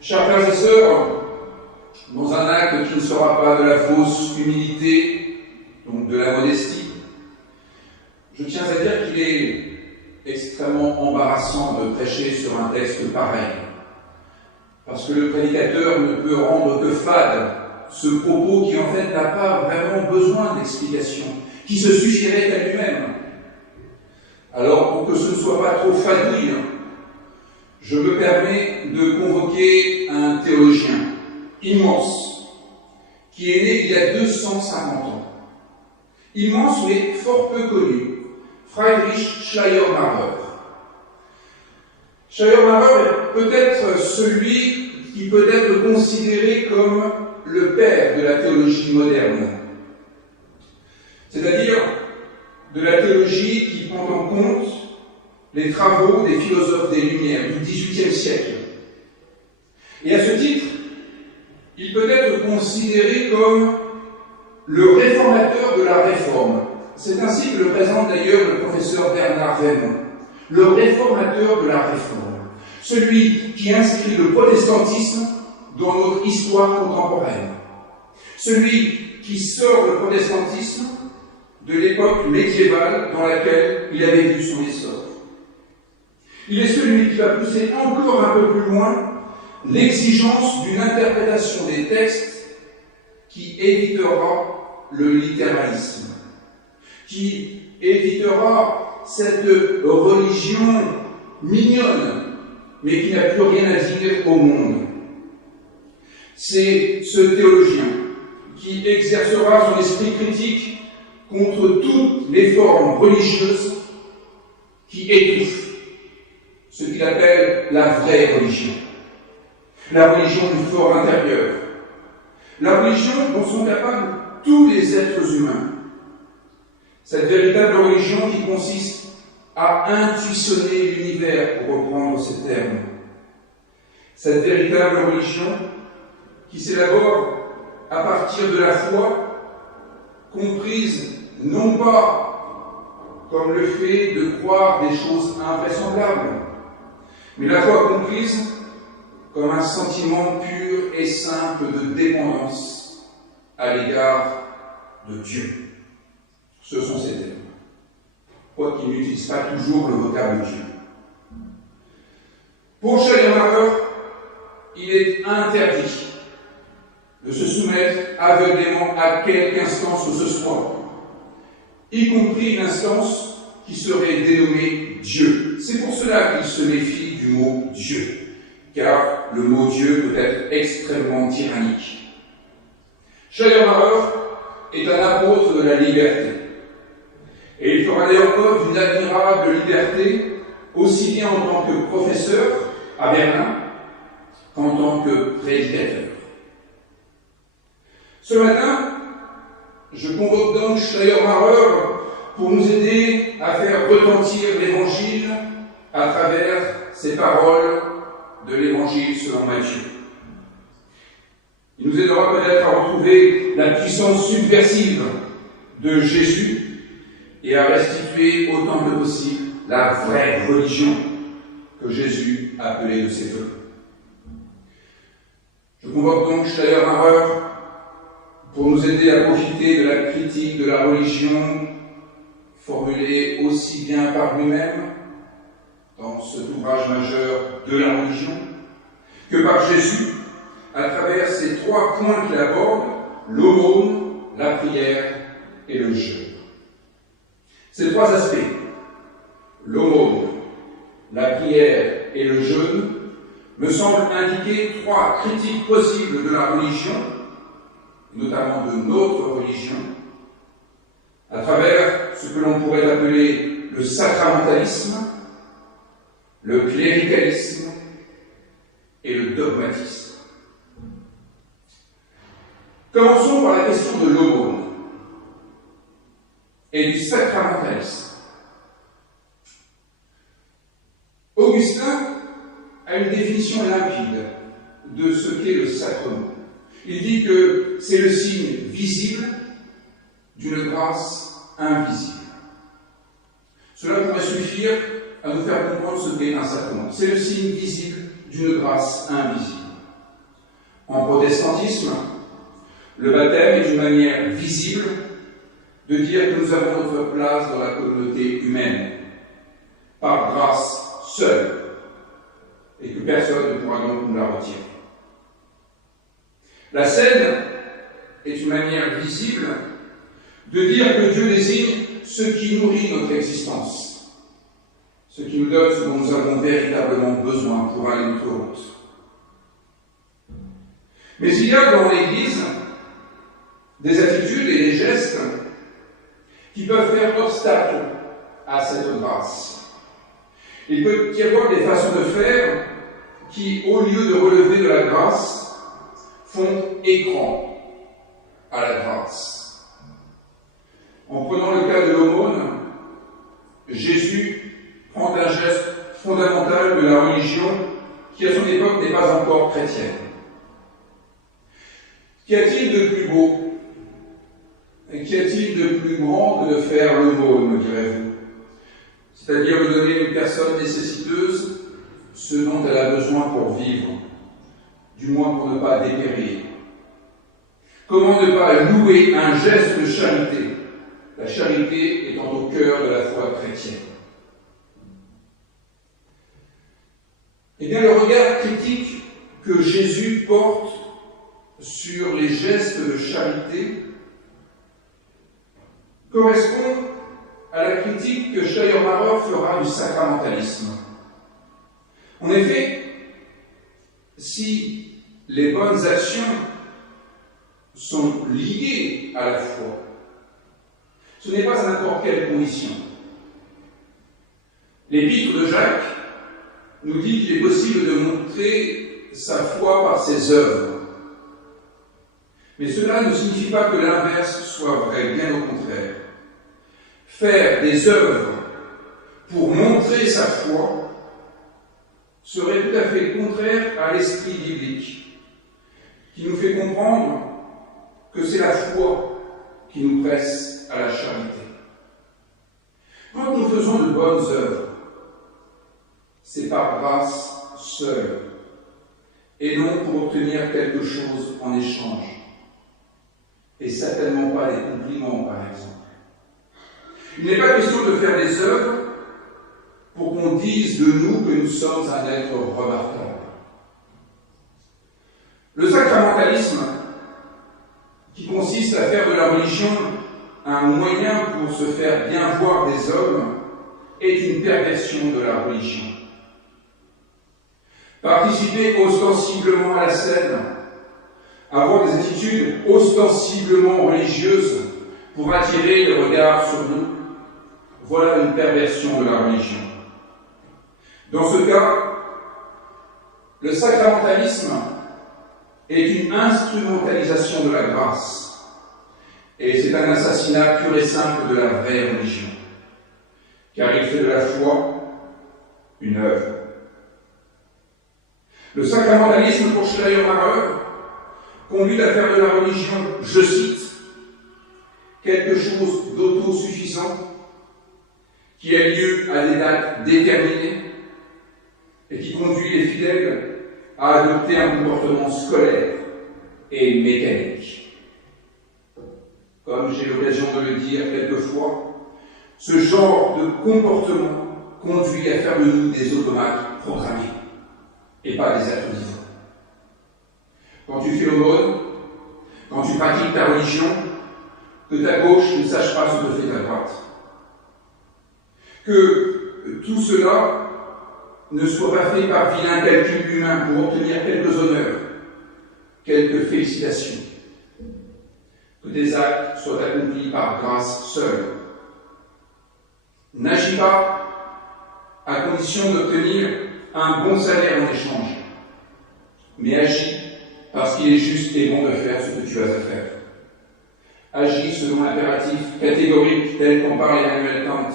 Chers frères et sœurs, dans un acte qui ne sera pas de la fausse humilité, donc de la modestie, je tiens à dire qu'il est extrêmement embarrassant de prêcher sur un texte pareil, parce que le prédicateur ne peut rendre que fade ce propos qui en fait n'a pas vraiment besoin d'explication, qui se suffirait à lui-même. Alors, pour que ce ne soit pas trop fadouille, je me permets de convoquer un théologien immense, qui est né il y a 250 ans. Immense, mais fort peu connu, Friedrich Schleiermacher. Schleiermacher est peut-être celui qui peut être considéré comme le père de la théologie moderne, c'est-à-dire de la théologie qui prend en compte les travaux des philosophes des Lumières du XVIIIe siècle. Et à ce titre, il peut être considéré comme le réformateur de la Réforme. C'est ainsi que le présente d'ailleurs le professeur Bernard Raymond, le réformateur de la Réforme, celui qui inscrit le protestantisme dans notre histoire contemporaine, celui qui sort le protestantisme de l'époque médiévale dans laquelle il avait vu son essor. Il est celui qui va pousser encore un peu plus loin l'exigence d'une interprétation des textes qui évitera le littéralisme, qui évitera cette religion mignonne, mais qui n'a plus rien à dire au monde. C'est ce théologien qui exercera son esprit critique contre toutes les formes religieuses qui étouffent ce qu'il appelle la vraie religion. La religion du fort intérieur. La religion dont sont capables tous les êtres humains. Cette véritable religion qui consiste à intuitionner l'univers, pour reprendre ces termes. Cette véritable religion qui s'élabore à partir de la foi, comprise non pas comme le fait de croire des choses invraisemblables, mais la foi comprise comme un sentiment pur et simple de dépendance à l'égard de Dieu. Ce sont ces termes, quoiqu'il n'utilise pas toujours le vocable Dieu. Pour Schleiermacher, il est interdit de se soumettre aveuglément à quelque instance que ce soit, y compris une instance qui serait dénommée Dieu. C'est pour cela qu'il se méfie du mot Dieu, car le mot Dieu peut être extrêmement tyrannique. Schleiermacher est un apôtre de la liberté, et il fera d'ailleurs preuve d'une admirable liberté, aussi bien en tant que professeur à Berlin qu'en tant que prédicateur. Ce matin, je convoque donc Schleiermacher pour nous aider à faire retentir l'Évangile à travers ces paroles de l'Évangile selon Matthieu. Il nous aidera peut-être à retrouver la puissance subversive de Jésus et à restituer autant que possible la vraie religion que Jésus appelait de ses voeux. Je convoque donc Schleiermacher pour nous aider à profiter de la critique de la religion formulée aussi bien par lui-même dans cet ouvrage majeur de la religion que par Jésus à travers ces trois points qu'il aborde, l'aumône, la prière et le jeûne. Ces trois aspects, l'aumône, la prière et le jeûne, me semblent indiquer trois critiques possibles de la religion, notamment de notre religion, à travers ce que l'on pourrait appeler le sacramentalisme, le cléricalisme et le dogmatisme. Commençons par la question de l'aumône et du sacramentalisme. Augustin a une définition limpide de ce qu'est le sacrement. Il dit que c'est le signe visible d'une grâce invisible. Cela pourrait suffire à nous faire comprendre ce qu'est un sacrement. C'est le signe visible d'une grâce invisible. En protestantisme, le baptême est une manière visible de dire que nous avons notre place dans la communauté humaine, par grâce seule, et que personne ne pourra donc nous la retirer. La scène est une manière visible de dire que Dieu désigne ce qui nourrit notre existence, ce qui nous donne ce dont nous avons véritablement besoin pour aller notre route. Mais il y a dans l'Église des attitudes et des gestes qui peuvent faire obstacle à cette grâce. Il peut y avoir des façons de faire qui, au lieu de relever de la grâce, font écran à la grâce. En prenant le cas de l'aumône, Jésus prend un geste fondamental de la religion qui, à son époque, n'est pas encore chrétienne. Qu'y a-t-il de plus beau et qu'y a-t-il de plus grand que de faire l'aumône, me direz-vous? C'est-à-dire de donner à une personne nécessiteuse ce dont elle a besoin pour vivre, du moins pour ne pas dépérir. Comment ne pas louer un geste de charité, la charité étant au cœur de la foi chrétienne? Eh bien, le regard critique que Jésus porte sur les gestes de charité correspond à la critique que Schleiermacher fera du sacramentalisme. En effet, si les bonnes actions sont liées à la foi, ce n'est pas à n'importe quelle condition. L'épître de Jacques nous dit qu'il est possible de montrer sa foi par ses œuvres. Mais cela ne signifie pas que l'inverse soit vrai, bien au contraire. Faire des œuvres pour montrer sa foi serait tout à fait contraire à l'esprit biblique, qui nous fait comprendre que c'est la foi qui nous presse à la charité. Quand nous faisons de bonnes œuvres, c'est par grâce seule, et non pour obtenir quelque chose en échange. Et certainement pas des compliments, par exemple. Il n'est pas question de faire des œuvres pour qu'on dise de nous que nous sommes un être remarquable. Le sacramentalisme, qui consiste à faire de la religion un moyen pour se faire bien voir des hommes, est une perversion de la religion. Participer ostensiblement à la scène, avoir des attitudes ostensiblement religieuses pour attirer le regard sur nous, voilà une perversion de la religion. Dans ce cas, le sacramentalisme est une instrumentalisation de la grâce, et c'est un assassinat pur et simple de la vraie religion, car il fait de la foi une œuvre. Le sacramentalisme pour Schleiermacher conduit à faire de la religion, je cite, quelque chose d'autosuffisant qui a lieu à des dates déterminées et qui conduit les fidèles à adopter un comportement scolaire et mécanique. Comme j'ai l'occasion de le dire quelquefois, ce genre de comportement conduit à faire de nous des automates programmés et pas des êtres vivants. Quand tu fais l'aumône, quand tu pratiques ta religion, que ta gauche ne sache pas ce que fait ta droite. Que tout cela ne soit pas fait par vilain calcul humain pour obtenir quelques honneurs, quelques félicitations. Que tes actes soient accomplis par grâce seule. N'agis pas à condition d'obtenir un bon salaire en échange, mais agis parce qu'il est juste et bon de faire ce que tu as à faire. Agis selon l'impératif catégorique tel qu'en parle Emmanuel Kant,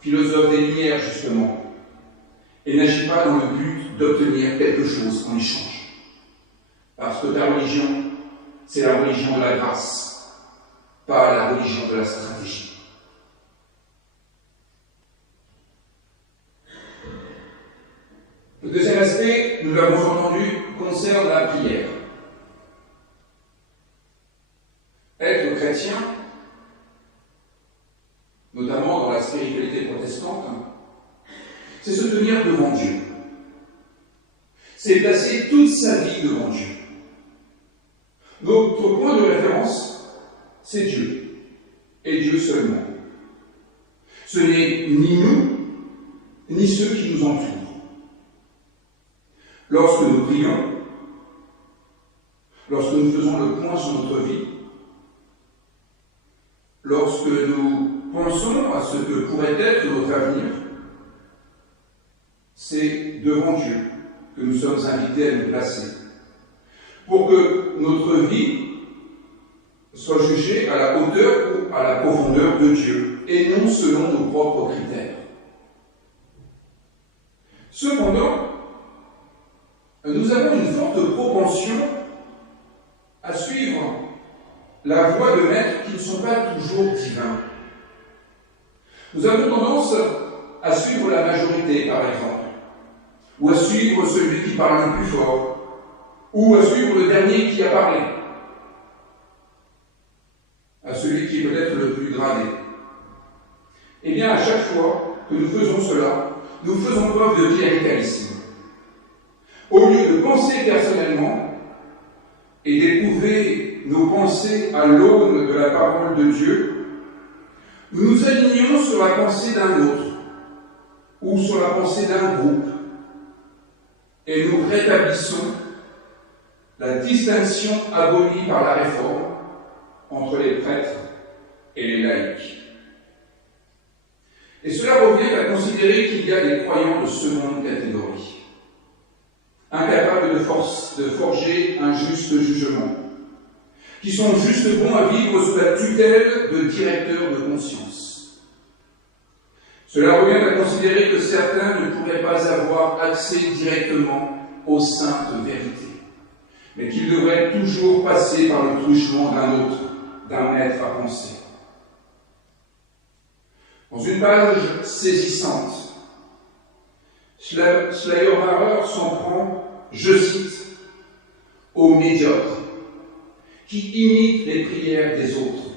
philosophe des Lumières justement, et n'agis pas dans le but d'obtenir quelque chose en échange. Parce que ta religion, c'est la religion de la grâce, pas la religion de la stratégie. Le deuxième aspect, nous l'avons entendu, concerne la prière. protestante, c'est se tenir devant Dieu. C'est placer toute sa vie devant Dieu. Notre point de référence, c'est Dieu, et Dieu seulement. Ce n'est ni nous, ni ceux qui nous entourent. Lorsque nous prions, lorsque nous faisons le point sur notre vie, lorsque nous pensons à ce que pourrait être notre avenir, c'est devant Dieu que nous sommes invités à nous placer, pour que notre vie soit jugée à la hauteur ou à la profondeur de Dieu, et non selon nos propres critères. Cependant, nous avons une forte propension à suivre la voie de maîtres qui ne sont pas toujours divins. Nous avons tendance à suivre la majorité, par exemple, ou à suivre celui qui parle le plus fort, ou à suivre le dernier qui a parlé, à celui qui est peut-être le plus gradé. Eh bien, à chaque fois que nous faisons cela, nous faisons preuve de cléricalisme. Au lieu de penser personnellement et d'éprouver nos pensées à l'aune de la parole de Dieu, nous nous alignons sur la pensée d'un autre ou sur la pensée d'un groupe et nous rétablissons la distinction abolie par la Réforme entre les prêtres et les laïcs. Et cela revient à considérer qu'il y a des croyants de seconde catégorie, incapables de forger un juste jugement, qui sont juste bons à vivre sous la tutelle de directeurs de conscience. Cela revient à considérer que certains ne pourraient pas avoir accès directement aux saintes vérités, mais qu'ils devraient toujours passer par le truchement d'un autre, d'un maître à penser. Dans une page saisissante, Schleiermacher s'en prend, je cite, aux médiocres, qui imitent les prières des autres,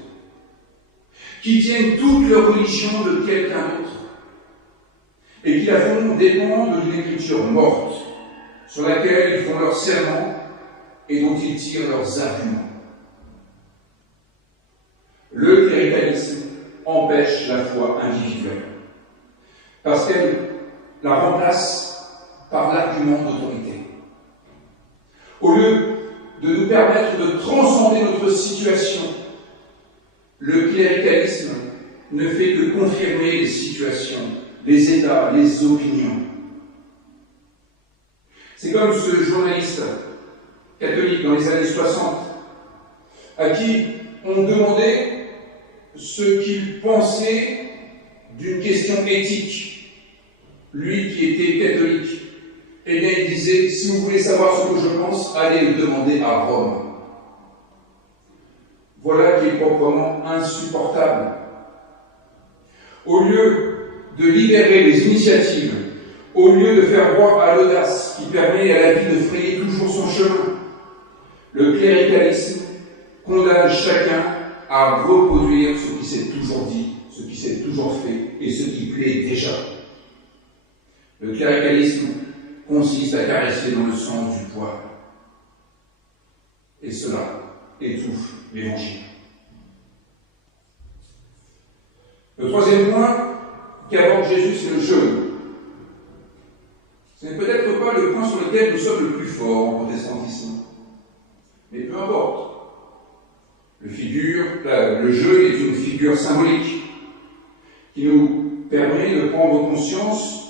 qui tiennent toute leur religion de quelqu'un d'autre, et qui la font dépendre d'une écriture morte, sur laquelle ils font leurs serments et dont ils tirent leurs arguments. Le cléricalisme empêche la foi individuelle, parce qu'elle la remplace par l'argument d'autorité. Au lieu de nous permettre de transcender notre situation, le cléricalisme ne fait que confirmer les situations, les états, les opinions. C'est comme ce journaliste catholique dans les années 60, à qui on demandait ce qu'il pensait d'une question éthique, lui qui était catholique. Eh bien, il disait, si vous voulez savoir ce que je pense, allez le demander à Rome. Voilà qui est proprement insupportable. Au lieu de libérer les initiatives, au lieu de faire droit à l'audace qui permet à la vie de frayer toujours son chemin, le cléricalisme condamne chacun à reproduire ce qui s'est toujours dit, ce qui s'est toujours fait et ce qui plaît déjà. Le cléricalisme consiste à caresser dans le sens du poil. Et cela étouffe l'Évangile. Le troisième point qu'aborde Jésus, c'est le jeûne. Ce n'est peut-être pas le point sur lequel nous sommes le plus forts en protestantisme, mais peu importe. Le jeûne est une figure symbolique qui nous permet de prendre conscience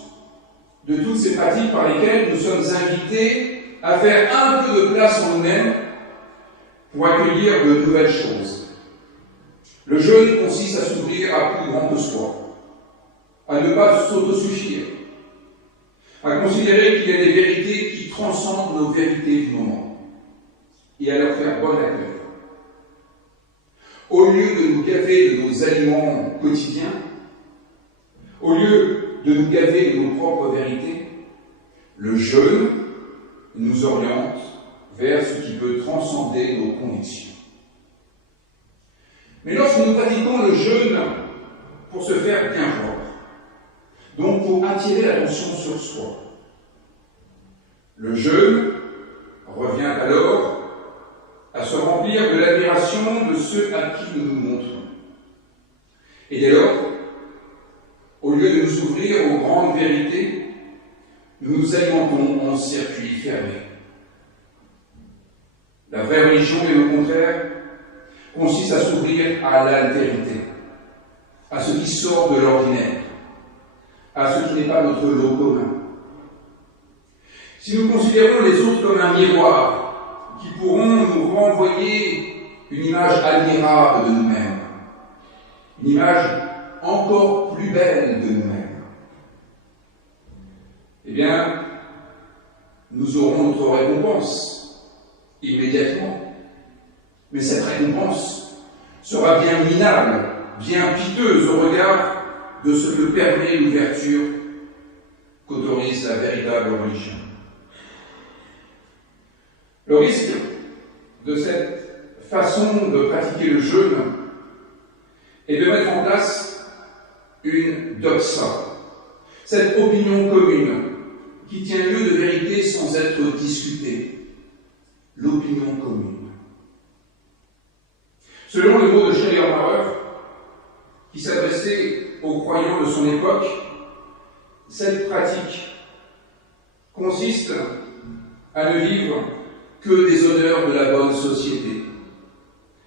de toutes ces pratiques par lesquelles nous sommes invités à faire un peu de place en nous-mêmes pour accueillir de nouvelles choses. Le jeûne consiste à s'ouvrir à plus grand que soi, à ne pas s'autosuffire, à considérer qu'il y a des vérités qui transcendent nos vérités du moment, et à leur faire bon accueil. Au lieu de nous gaver de nos aliments quotidiens, au lieu de nous gaver de nos propres vérités, le jeûne nous oriente vers ce qui peut transcender nos convictions. Mais lorsque nous pratiquons le jeûne pour se faire bien voir, donc pour attirer l'attention sur soi. Le jeûne revient alors à se remplir de l'admiration de ceux à qui nous nous montrons. Et dès lors, au lieu de nous ouvrir aux grandes vérités, nous nous alimentons en circuit fermé. La vraie religion, et au contraire, consiste à s'ouvrir à l'altérité, à ce qui sort de l'ordinaire, à ce qui n'est pas notre lot commun. Si nous considérons les autres comme un miroir qui pourront nous renvoyer une image admirable de nous-mêmes, une image encore plus belle de nous-mêmes, eh bien, nous aurons notre récompense immédiatement. Mais cette récompense sera bien minable, bien piteuse au regard de ce que permet l'ouverture qu'autorise la véritable religion. Le risque de cette façon de pratiquer le jeûne est de mettre en place une doxa, cette opinion commune qui tient lieu de vérité sans être discutée, l'opinion commune. Selon le mot de Schleiermacher, qui s'adressait aux croyants de son époque, cette pratique consiste à ne vivre que des honneurs de la bonne société.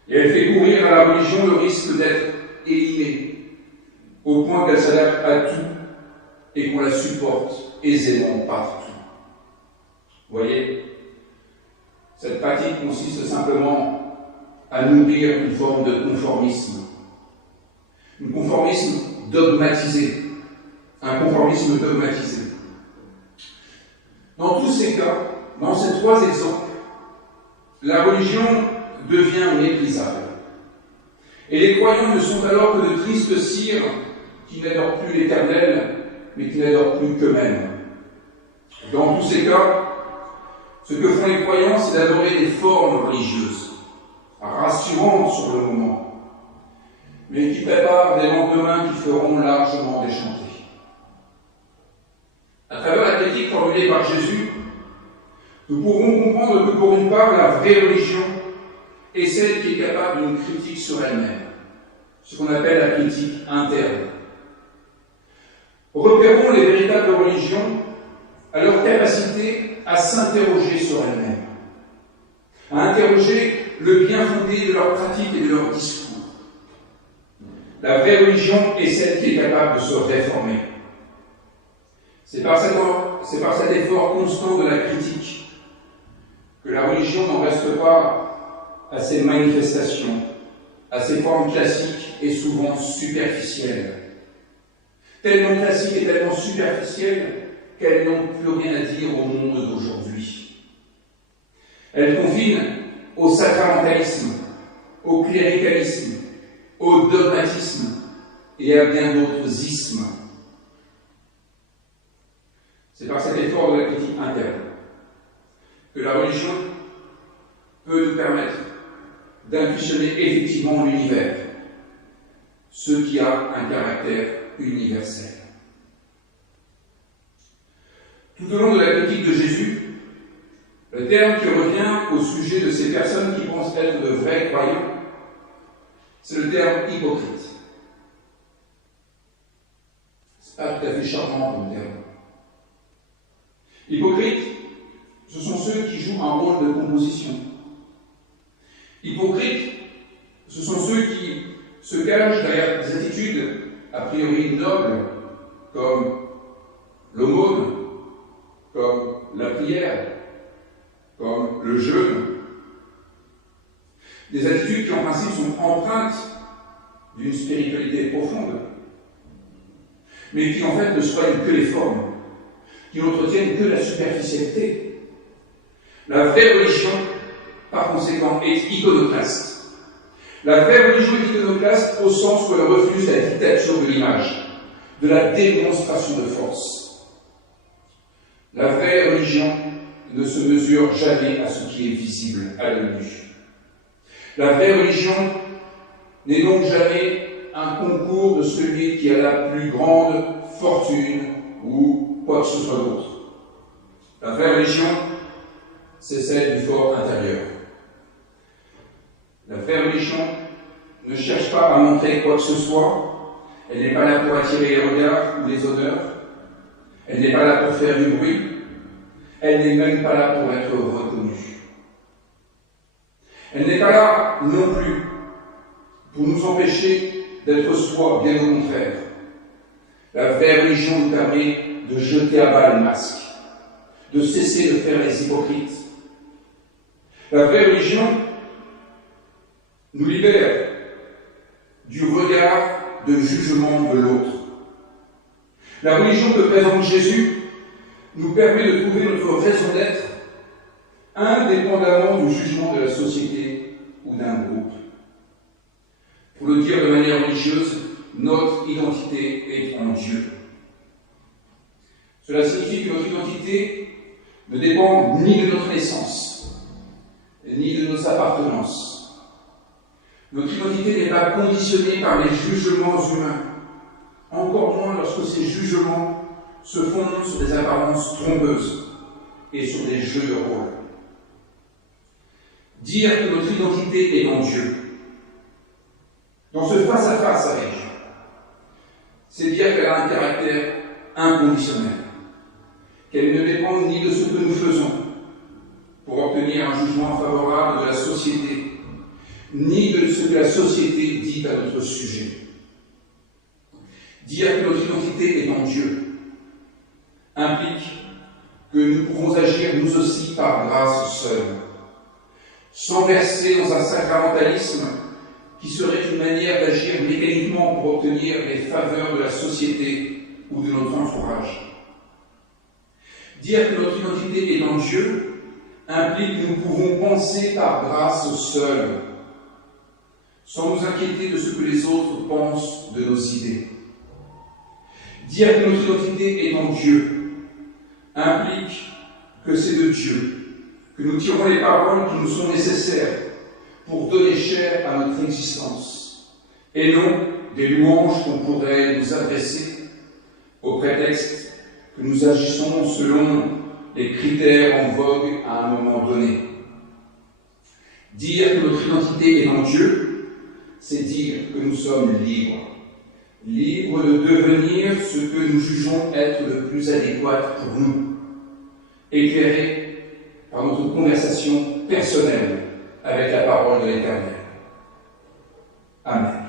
Et elle fait courir à la religion le risque d'être élimée, au point qu'elle s'adapte à tout et qu'on la supporte aisément partout. Vous voyez, cette pratique consiste simplement à nourrir une forme de conformisme. Un conformisme dogmatisé. Dans tous ces cas, dans ces trois exemples, la religion devient méprisable. Et les croyants ne sont alors que de tristes cires qui n'adorent plus l'Éternel, mais qui n'adorent plus qu'eux-mêmes. Dans tous ces cas, ce que font les croyants, c'est d'adorer des formes religieuses, rassurantes sur le moment, mais qui préparent des lendemains qui feront largement déchanter. À travers la critique formulée par Jésus, nous pourrons comprendre que pour une part, la vraie religion est celle qui est capable d'une critique sur elle-même, ce qu'on appelle la critique interne. Repérons les véritables religions à leur capacité à s'interroger sur elles-mêmes, à interroger le bien fondé de leurs pratiques et de leurs discours. La vraie religion est celle qui est capable de se réformer. C'est par cet effort constant de la critique que la religion n'en reste pas à ses manifestations, à ses formes classiques et souvent superficielles. Tellement classiques et tellement superficielles qu'elles n'ont plus rien à dire au monde d'aujourd'hui. Elles confinent au sacramentalisme, au cléricalisme, au dogmatisme et à bien d'autres ismes. C'est par cet effort de la critique interne que la religion peut nous permettre d'intuitionner effectivement l'univers, ce qui a un caractère universel. Tout au long de la critique de Jésus, le terme qui revient au sujet de ces personnes qui pensent être de vrais croyants, c'est le terme hypocrite. C'est pas tout à fait charmant comme terme. Hypocrites, ce sont ceux qui jouent un rôle de composition. Hypocrites, ce sont ceux qui se cachent derrière des attitudes a priori nobles, comme l'aumône, comme la prière, comme le jeûne. Des attitudes qui en principe sont empreintes d'une spiritualité profonde, mais qui en fait ne soignent que les formes, qui n'entretiennent que la superficialité. La vraie religion, par conséquent, est iconoclaste. La vraie religion est iconoclaste au sens où elle refuse la dictature de l'image, de la démonstration de force. La vraie religion ne se mesure jamais à ce qui est visible à l'œil nu. La vraie religion n'est donc jamais un concours de celui qui a la plus grande fortune ou quoi que ce soit d'autre. La vraie religion, c'est celle du fort intérieur. La vraie religion ne cherche pas à montrer quoi que ce soit. Elle n'est pas là pour attirer les regards ou les honneurs. Elle n'est pas là pour faire du bruit. Elle n'est même pas là pour être reconnue. Elle n'est pas là non plus pour nous empêcher d'être soi, bien au contraire. La vraie religion nous permet de jeter à bas le masque, de cesser de faire les hypocrites. La vraie religion nous libère du regard de jugement de l'autre. La religion que présente Jésus nous permet de trouver notre raison d'être indépendamment du jugement de la société ou d'un groupe. Pour le dire de manière religieuse, notre identité est en Dieu. Cela signifie que notre identité ne dépend ni de notre naissance, ni de nos appartenances. Notre identité n'est pas conditionnée par les jugements humains, encore moins lorsque ces jugements se fondent sur des apparences trompeuses et sur des jeux de rôle. Dire que notre identité est en Dieu, dans ce face-à-face avec Dieu, c'est dire qu'elle a un caractère inconditionnel, qu'elle ne dépend ni de ce que nous faisons pour obtenir un jugement favorable de la société, ni de ce que la société dit à notre sujet. Dire que notre identité est en Dieu implique que nous pouvons agir nous aussi par grâce seule, sans verser dans un sacramentalisme qui serait une manière d'agir mécaniquement pour obtenir les faveurs de la société ou de notre entourage. Dire que notre identité est en Dieu implique que nous pouvons penser par grâce seule, sans nous inquiéter de ce que les autres pensent de nos idées. Dire que notre identité est en Dieu implique que c'est de Dieu que nous tirons les paroles qui nous sont nécessaires pour donner chair à notre existence, et non des louanges qu'on pourrait nous adresser au prétexte que nous agissons selon les critères en vogue à un moment donné. Dire que notre identité est en Dieu, c'est dire que nous sommes libres. Libres de devenir ce que nous jugeons être le plus adéquat pour nous, éclairés par notre conversation personnelle avec la parole de l'Éternel. Amen.